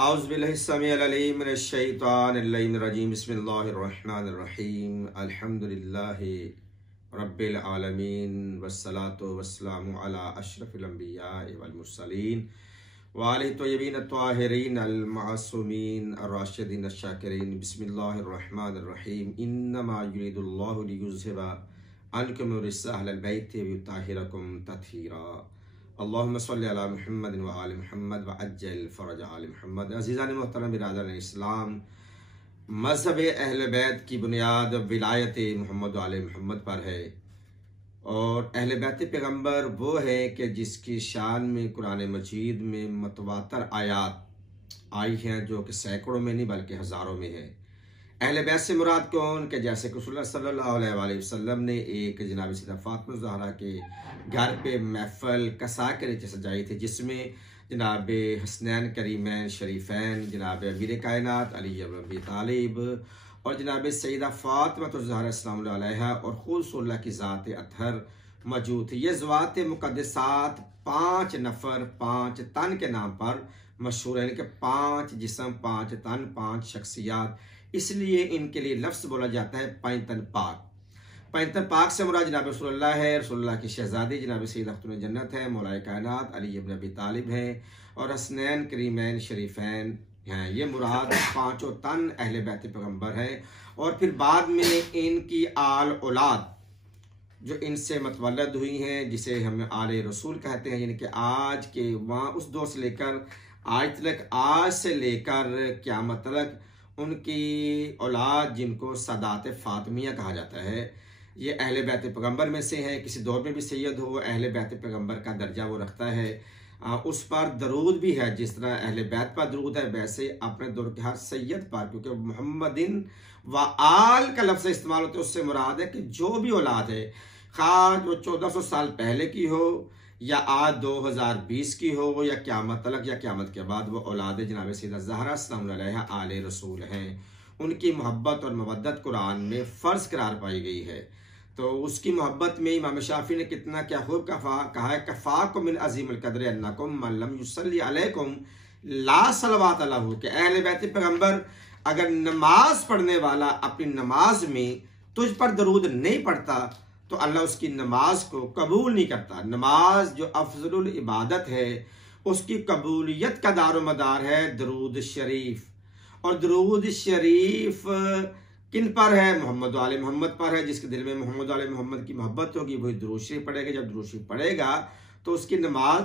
औज़ुबिल्लाहिस्समीउल मिनश्शैतानिर्रजीम बिस्मिल्लाहिर्रहमानिर्रहीम अल्हम्दुलिल्लाहि रब्बिल आलमीन वस्सलातु वस्सलामु अला अशरफिल अंबिया'i वल मुरसलीन व आलिहि तय्यबीन अत्ताहिरीन अल मासूमीन अर्राशिदीन अश्शाकिरीन बिस्मिल्लाहिर्रहमानिर्रहीम इन्नमा युरीदुल्लाहु लियुज़हिबा अन्कुम रिस्सा अहलल बैति व युत्ताहिरकुम तत्हीरा अल्लाहुम्मा सल्लि अला मुहम्मद व आलि मुहम्मद व अज्जल फरज आलि मुहम्मद। अज़ीज़ान मोहतरम बिरादरान इस्लाम, मज़हब अहले बैत की बुनियाद विलायत मोहम्मद व आले मोहम्मद पर है और अहले बैत पैगम्बर वो है कि जिसकी शान में कुरान मजीद में मतवातर आयात आई हैं जो कि सैकड़ों में नहीं बल्कि हज़ारों में है। अहले बैत से मुराद कौन कि जैसे कि रसूलुल्लाह सल्लल्लाहु अलैहि वसल्लम ने एक जनाब सैयदा फातिमा ज़हरा के घर पे महफल कसा के नीचे सजाई थी जिसमें जनाब हसनैन करीमैन शरीफैन, जनाब अमीर कायनात अली इब्न अबी तालिब और जनाब सैयदा फातिमा ज़हरा सलामुल्लाह अलैहा और खुद रसूलुल्लाह की ज़ात अतहर मौजूद थी। ये ज़वात मुक़द्दसात 5 नफ़र 5 तन के नाम पर मशहूर है, कि 5 जिस्म 5 तन 5 शख्सियात, इसलिए इनके लिए लफ्ज़ बोला जाता है पैंतन पाक। पैंतन पाक से मुराद जनाब रसूलुल्लाह है, रसूलुल्लाह की शहज़ादी जनाब सैयदा खातून जन्नत है, मौलाए कायनात अली इब्न अबी तालिब हैं और हसनैन करीमैन शरीफैन हैं। ये मुराद 5 तन अहले बैत पैगम्बर हैं। और फिर बाद में इनकी आल औलाद जो इनसे मतवल्लद हुई हैं जिसे हम आले रसूल कहते हैं, यानी कि आज के वहाँ उस दौर से लेकर आज तक, आज से लेकर क़यामत तक उनकी औलाद जिनको सदात फ़ातिमिया कहा जाता है, ये अहले बैत पैगम्बर में से हैं। किसी दौर में भी सैयद हो, अहले बैत पैगम्बर का दर्जा वो रखता है। उस पर दरूद भी है, जिस तरह अहले बैत पर दरूद है वैसे अपने दौर के हर सैयद पर, क्योंकि मोहम्मदिन व आल का लफ्ज़ इस्तेमाल होता है, उससे मुराद है कि जो भी औलाद है, खा जो 1400 साल पहले की हो या आज 2020 की हो या क़यामत तलक या क़यामत के बाद, वो औलाद जनाब सैयदा ज़हरा सलामुल्लाह अलैहा आले रसूल हैं। उनकी मोहब्बत और मवद्दत कुरान में फ़र्ज़ करार पाई गई है। तो उसकी मोहब्बत में इमाम शाफी ने कितना क्या खूब कहा है, कफ़ाकुम मिन अज़ीमिल क़द्र अन्नकुम मन लम युसल्ली अलैकुम ला सलवात लहू, कि अहले बैत पैगम्बर अगर नमाज पढ़ने वाला अपनी नमाज में तुझ पर दरूद नहीं पढ़ता तो अल्लाह उसकी नमाज को कबूल नहीं करता। नमाज जो अफजलुल इबादत है उसकी कबूलियत का दारो मदार है दरूद शरीफ। और दरूद शरीफ किन पर है? मोहम्मद वाले मोहम्मद पर है। जिसके दिल में मोहम्मद वाले मोहम्मद की मोहब्बत होगी वही दरूद शरीफ पढ़ेगा। जब दरूद शरीफ पढ़ेगा तो उसकी नमाज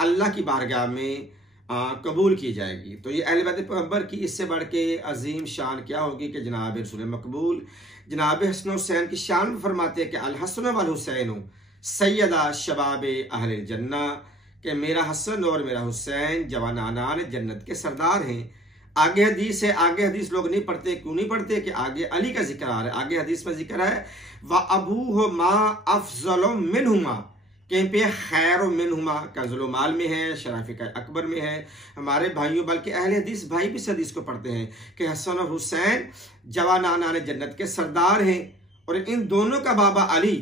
अल्लाह की बारगाह में कबूल की जाएगी। तो ये अहले बैत पैगम्बर की इससे बढ़ के अजीम शान क्या होगी कि जनाब रसूल मकबूल जनाब हसन हुसैन की शान में फरमाते हैं कि अल हसन वल हुसैन सैयदा शबाब अहल जन्ना, कि मेरा हसन और मेरा हुसैन जवानान जन्नत के सरदार हैं। आगे हदीस है, आगे हदीस लोग नहीं पढ़ते। क्यों नहीं पढ़ते? कि आगे अली का जिक्र आ रहा है। आगे हदीस में जिक्र है व अबूहु मा अफजल मिनहुमा, कहीं पे खैर मिनहुमा कंज़ुल माल में है, शराफिका अकबर में है। हमारे भाइयों बल्कि अहले हदीस भाई भी इस हदीस को पढ़ते हैं कि हसन और हुसैन जवानान जन्नत के सरदार हैं और इन दोनों का बाबा अली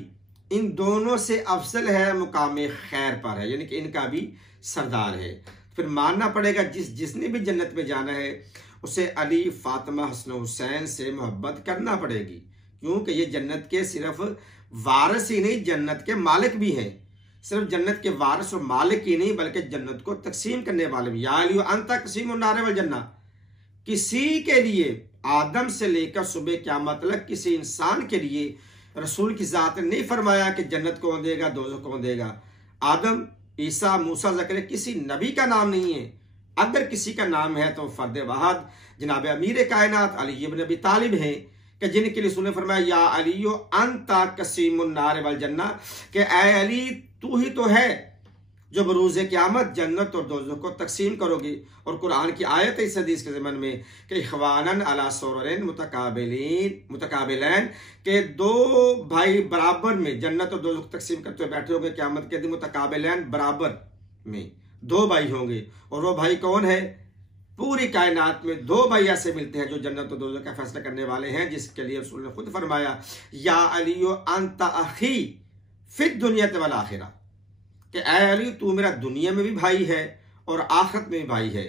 इन दोनों से अफजल है, मुकाम खैर पर है, यानी कि इनका भी सरदार है। फिर मानना पड़ेगा जिसने भी जन्नत में जाना है उसे अली फातिमा हसन हुसैन से मोहब्बत करना पड़ेगी, क्योंकि ये जन्नत के सिर्फ वारिस ही नहीं जन्नत के मालिक भी हैं। सिर्फ जन्नत के वारिस और मालिक ही नहीं बल्कि जन्नत को तकसीम करने वाले भी। या अली अंता तकसीम नारे वल जन्ना, किसी के लिए आदम से लेकर सुबह क़यामत तक किसी इंसान के लिए रसूल की ज़ात ने नहीं फरमाया कि जन्नत कौन देगा दोज़ख कौन देगा। आदम ईसा मूसा ज़करिया किसी नबी का नाम नहीं है। अगर किसी का नाम है तो फर्द वाहद जनाब अमीर कायनात अली इब्न अबी तालिब हैं, कि जिनके लिए रसूल ने फरमाया या अलियो अंता कसीमुन नार वल जन्ना, कि ऐ अली तू ही तो है जो बरूज़ क़यामत जन्नत और दोज़ख को तकसीम करोगी। और कुरान की आयत है इस हदीस के ज़मन में कि इख़वानन अला सुररिन मुतकाबिलैन, के 2 भाई बराबर में जन्नत और दोज़ख तकसीम करते हुए बैठे होंगे क़यामत के दिन। मुतकाबिलैन बराबर में 2 भाई होंगे। और वो भाई कौन है? पूरी कायनात में 2 भाई ऐसे मिलते हैं जो जन्नत और दोज़ख का फैसला करने वाले हैं, जिसके लिए रसूल ने खुद फरमाया या अलियो अंता अखी फिद दुनिया वल आखिरा, कि ऐ अली तू मेरा दुनिया में भी भाई है और आखिरत में भी भाई है।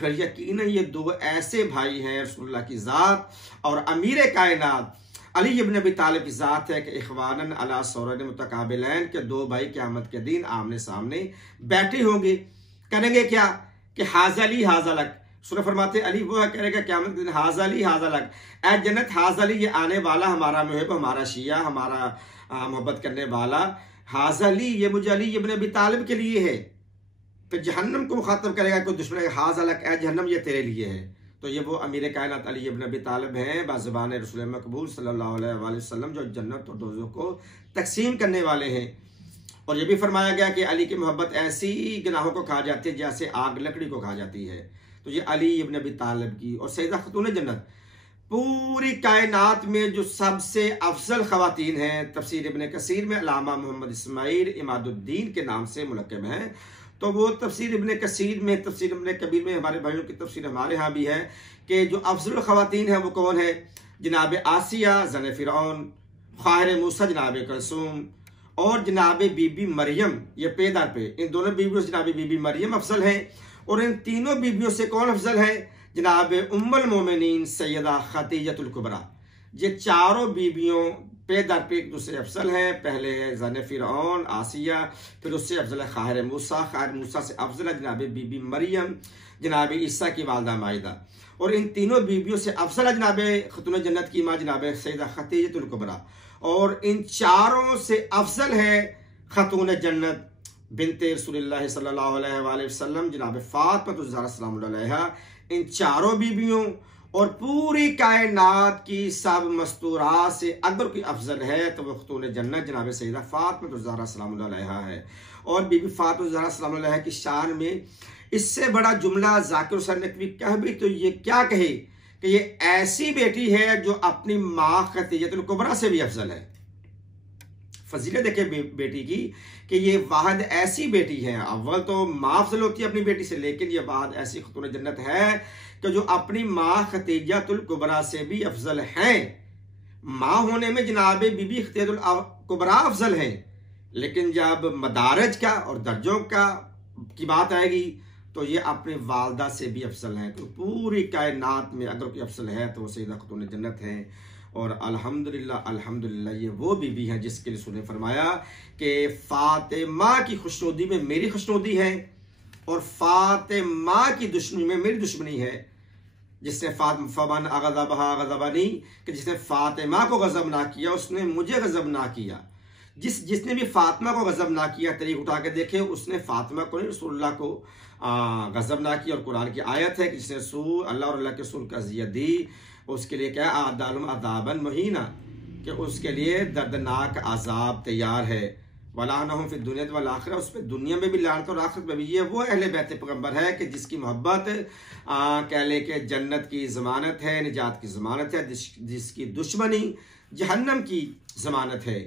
फिर यकीनन ये दो ऐसे भाई हैं रसूलुल्लाह की ज़ात और अमीर कायनात अली इब्न अबी तालिब की ज़ात है कि इख़वानन अला सुरर मुतकाबिलैन के दो भाई क़यामत के दिन आमने सामने बैठे होंगे। करेंगे क्या कि हाज़ली हाज़लक, सूरह फरमाते अली वो है करेगा क़यामत के दिन हाज़ली हाज़लक, ऐ जन्नत हाज़ली ये आने वाला हमारा मुहिब, हमारा शिया, हमारा मोहब्बत करने वाला, हाज़ली ये मुझे अली इब्न अबी तालिब के लिए है। फिर जहन्नम को मुखातब करेगा कोई दुश्मन, हाज़लक ऐ जहन्नम ये तेरे लिए है। तो ये वो अमीर कायनात अली इब्न अबी तालिब हैं बाज़ुबान रसूल मकबूल सल्लल्लाहु अलैहि वसल्लम, जो जन्नत और दोज़ख को तकसीम करने वाले हैं। और ये भी फरमाया गया कि अली की मोहब्बत ऐसी गुनाहों को खा जाती है जैसे आग लकड़ी को खा जाती है। तो ये अली इब्न अबी तालिब की और सैयदा खतून जन्नत, पूरी कायनात में जो सबसे अफजल ख़वातीन हैं, तफसीर इब्न कसीर में अल्लामा मोहम्मद इस्माइल इमादुद्दीन के नाम से मुलक़्क़ब हैं। तो वो तफसीर इब्न कसीर में, तफसीर इब्न कबीर में, हमारे भाइयों की तफसीर हमारे यहाँ भी है कि जो अफजल ख़वातीन हैं वो कौन है? जनाब आसिया ज़न फ़िरऔन, ख़ाहिर मूसा जनाब कलसूम और जनाब बीबी मरियम, ये पेदार पे इन दोनों बीबियों से जनाब बीबी मरियम अफजल हैं। और इन तीनों बीबियों से कौन अफजल है? जनाब उम्मुल मोमिनीन सैयदा खदीजतुल कुबरा। ये चारों बीबियों पे दर पे एक दूसरे अफजल हैं। पहले है ज़न फ़िरऔन आसिया, फिर उससे अफजल है ख़ाहिर मूसा, ख़ाहिर मूसा से अफजल है जनाब बीबी मरियम, जनाब ईसा की वालदा माइदा। और इन तीनों बीबियों से अफजल है जनाब खतून जन्नत की माँ जनाब सैयदा खदीजतुल कुबरा। और इन चारों से अफजल है खतून जन्नत बिनते रसूलुल्लाह सल्लल्लाहु अलैहि वसल्लम जनाब फातिमा ज़हरा सलामुल्लाह अलैहा। इन चारों बीबियों और पूरी कायनात की सब मस्तूरात से अगर कोई अफजल है तो वह खतून जन्नत जनाब सैयदा फातिमा ज़हरा सलामुल्लाह अलैहा है। और बीबी फातिमा ज़हरा सलामुल्लाह अलैहा की शान में इससे बड़ा जुमला ज़ाकिर हुसैन नकवी कह भी तो ये क्या कहे कि ये ऐसी बेटी है जो अपनी माँ खदीजतुल कुबरा से भी अफजल है। फजीलत देखे बेटी की कि ये वाहद ऐसी बेटी है, अव्वल तो माँ अफजल होती है अपनी बेटी से, लेकिन ये वाहद ऐसी खतून जन्नत है कि जो अपनी माँ खदीजतुल कुबरा से भी अफजल हैं। माँ होने में जनाब बीबी खदीजतुल कुबरा अफजल हैं, लेकिन जब मदारज का और दर्जों का की बात आएगी तो ये अपनी वालदा से भी अफजल हैं। तो पूरी कायनात में अगर कोई अफजल है तो वो सैयदा खतून जन्नत हैं। और अल्हम्दुलिल्लाह अल्हम्दुलिल्लाह ये वो बीबी हैं जिसके लिए उसने फरमाया कि फातिमा की खुशनुदी में मेरी खुशनुदी है और फातिमा की दुश्मनी में मेरी दुश्मनी है। जिसने फमन अग़ज़बहा ग़ज़बनी, कि जिसने फातिमा को गज़ब ना किया उसने मुझे गज़ब ना किया। जिसने भी फातिमा को गज़ब ना किया, तरीक़ उठा के देखे, उसने फातिमा को नहीं रसूलुल्लाह को गज़ब ना किया। और कुरान की आयत है कि जिसने अल्लाह और अल्लाह के रसूल का अज़ियत दी उसके लिए क्या आदालुम अज़ाबन मुहीना, कि उसके लिए दर्दनाक अजाब तैयार है। वलानहुम फिद दुनिया वल आखिरह, उस पर दुनिया में भी लानत और आखिरत में भी। ये वो अहले बैत पैगंबर है कि जिसकी मोहब्बत कह ले के जन्नत की ज़मानत है, निजात की ज़मानत है, जिसकी दुश्मनी जहन्नम की ज़मानत है।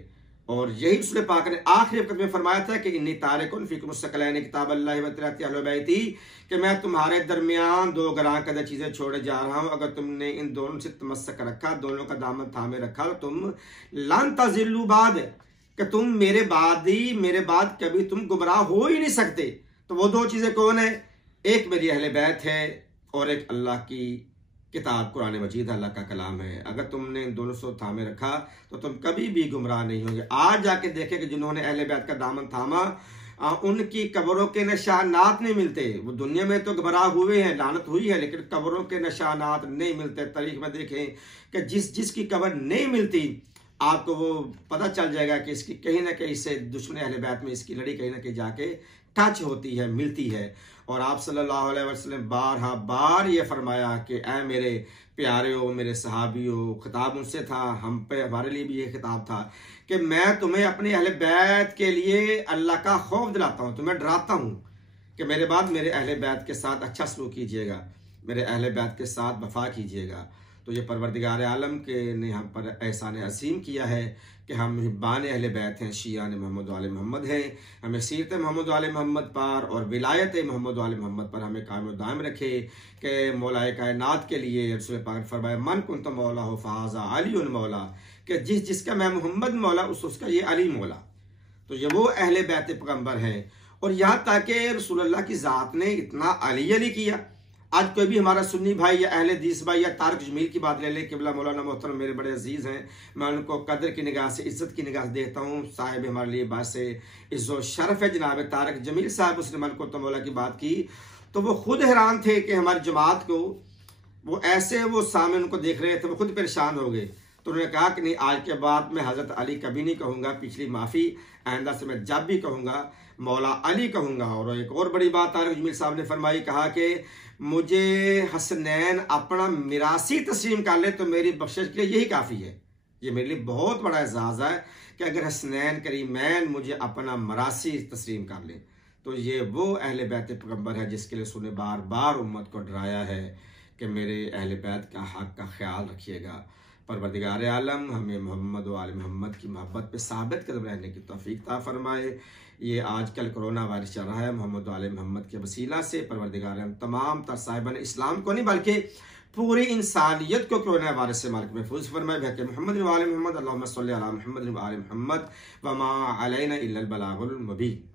और यही रसूल पाक ने आखिरी वक्त में फरमाया था कि इन्नी तारिकुन फ़ीकुम मुस्तक़िलैन किताब अल्लाह व तिलावति अहले बैती, कि मैं तुम्हारे दरमियान दो गरां कदर चीज़ें छोड़े जा रहा हूँ। अगर तुमने इन दोनों से तमस्सक रखा, दोनों का दामन थामे रखा, तो तुम लन तज़िल्लू बाद, कि तुम मेरे बाद कभी तुम गुमराह हो ही नहीं सकते। तो वो दो चीज़ें कौन है? एक मेरी अहले बैत है और एक अल्लाह की किताब कुरान मजीद, अल्लाह का कलाम है। अगर तुमने इन दोनों से थामे रखा तो तुम कभी भी गुमराह नहीं होंगे। आज जाके देखें कि जिन्होंने अहले बैत का दामन थामा उनकी कब्रों के निशानात नहीं मिलते। वो दुनिया में तो गुमराह हुए हैं, लानत हुई है, लेकिन कब्रों के निशानात नहीं मिलते। तारीख में देखें कि जिसकी कब्र नहीं मिलती आपको वो पता चल जाएगा कि इसकी कहीं ना कहीं से दुश्मन अहले बैत में इसकी लड़ी कहीं ना कहीं जाके टच होती है, मिलती है। और आप सल्लल्लाहु अलैहि वसल्लम बार ये फरमाया कि ऐ मेरे प्यारे मेरे सहाबियों, खिताब उनसे था, हम पे हमारे लिए भी ये खिताब था कि मैं तुम्हें अपने अहले बैत के लिए अल्लाह का खौफ दिलाता हूँ, तुम्हें डराता हूँ कि मेरे बाद मेरे अहले बैत के साथ अच्छा सलूक कीजिएगा, मेरे अहले बैत के साथ वफा कीजिएगा। तो ये परवरदिगार आलम के ने हम पर एहसान असीम किया है कि हम मुहिब्बान अहले बैत हैं, शियान मोहम्मद वाले मोहम्मद हैं। हमें सीरत मोहम्मद वाले मोहम्मद पर और विलायत मोहम्मद वाले मोहम्मद पर हमें कायम दायम रखे कि मौलाए कायनात के लिए रसूल पाक फरमाए मन कुंत मौला हो फ़हाज़ा अली मौला, कि जिसका मैं मोहम्मद मौला उसका ये अली मौला। तो ये वो अहले बैत पैगंबर हैं। और यहाँ तक कि रसूलुल्लाह की ज़ात ने इतना अली अली किया, आज कोई भी हमारा सुन्नी भाई या अहले हदीस भाई या तारिक जमील की बात ले ले, किबला मौलाना मोहतरम मेरे बड़े अजीज़ हैं, मैं उनको कदर की निगाह से, इज़्ज़त की निगाह से देखता हूँ। साहिब हमारे लिए बात से इज़्ज़ो शरफ़ है जनाब तारिक जमील साहब। उसने मन को तमौला की बात की तो वो खुद हैरान थे कि हमारी जमात को वो ऐसे वो सामने उनको देख रहे थे, वो खुद परेशान हो गए। तो उन्होंने कहा कि नहीं, आज के बाद मैं हज़रत अली कभी नहीं कहूँगा, पिछली माफ़ी, आइंदा से मैं जब भी कहूँगा मौला अली कहूँगा। और एक और बड़ी बात तारिक जमील साहब ने फरमाई, कहा कि मुझे हसनैन अपना मिरासी तस्लीम कर ले तो मेरी बख्शिश के लिए यही काफ़ी है। ये मेरे लिए बहुत बड़ा एजाज़ है कि अगर हसनैन करीमैन मुझे अपना मरासी तस्लीम कर ले तो ये वो अहले बैत पैगंबर है जिसके लिए उसने बार बार उम्मत को डराया है कि मेरे अहले बैत का हक़ का ख्याल रखिएगा। परवरदिगार आलम हमें मोहम्मद व आले मोहम्मद की मोहब्बत पे साबित कदम रहने की तौफीक ता फरमाए। ये आजकल कोरोना वायरस चल रहा है, मोहम्मद व आले मोहम्मद के वसीला से परवरदिगार आलम तमाम तर साहिबान इस्लाम को नहीं बल्कि पूरी इंसानियत को कोरोना वायरस से मालिक महफूज फरमाए। बहके मोहम्मद व आले मोहम्मद, अल्लाहुम्मा सल्लि अला मोहम्मद व आले मोहम्मद, व मा अलैना इल्लल बलागुल मुबीन।